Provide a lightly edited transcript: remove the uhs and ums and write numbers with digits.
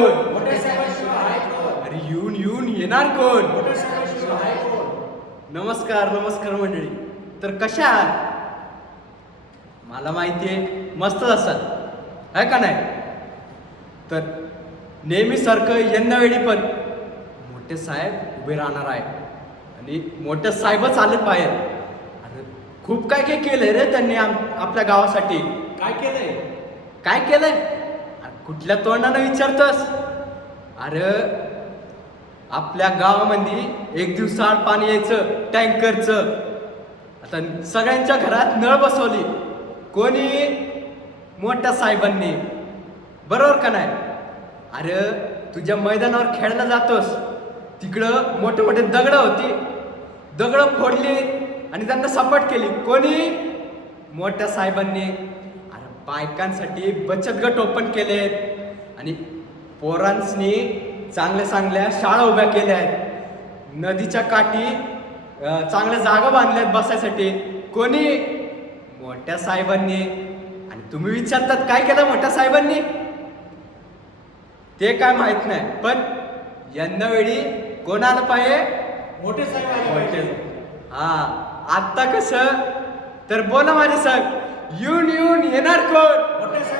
कोण? मोठ्या साहेबाशिवाय आहे कोण? अरे येऊन येऊन येणार कोण? मोठ्या साहेबाशिवाय आहे कोण? नमस्कार नमस्कार मंडळी. तर कशा आहात? मला माहितीये मस्त असाल आहे का नाही? तर नेहमीसारखं यंदा वेळी पण मोठे साहेब उभे राहणार आहे आणि मोठे साहेबच आले बाहेर. अरे खूप काय काय केलंय रे त्यांनी आपल्या गावासाठी. काय केलंय? काय केलंय? अरे कुठल्या तोंडानं विचारतोस? अरे आपल्या गावामध्ये एक दिवसाआड पाणी यायचं टँकरचं. आता सगळ्यांच्या घरात नळ बसवली. कोणी? मोठ्या साहेबांनी. बरोबर का नाही? अरे तुझ्या मैदानावर खेळायला जातोस तिकडं मोठे मोठे दगड होती. दगड फोडली आणि त्यांना सपाट केली. कोणी? मोठ्या साहेबांनी. अरे बायकांसाठी बचत गट ओपन केलेत आणि पोरांनी चांगल्या चांगल्या शाळा उभ्या केल्या आहेत. नदीच्या काठी चांगल्या जागा बांधल्यात बसायसाठी. कोणी? मोठ्या साहेबांनी. आणि तुम्ही विचारतात काय केलं मोठ्या साहेबांनी? ते काय माहित नाही, पण यंदा वेळी कोण आलं पाहिजे? मोठे साहेब आले पाहिजे. हा आता कसं तर बोला माझे साहेब. येऊन येऊन येणार कोण? मोठे साहेब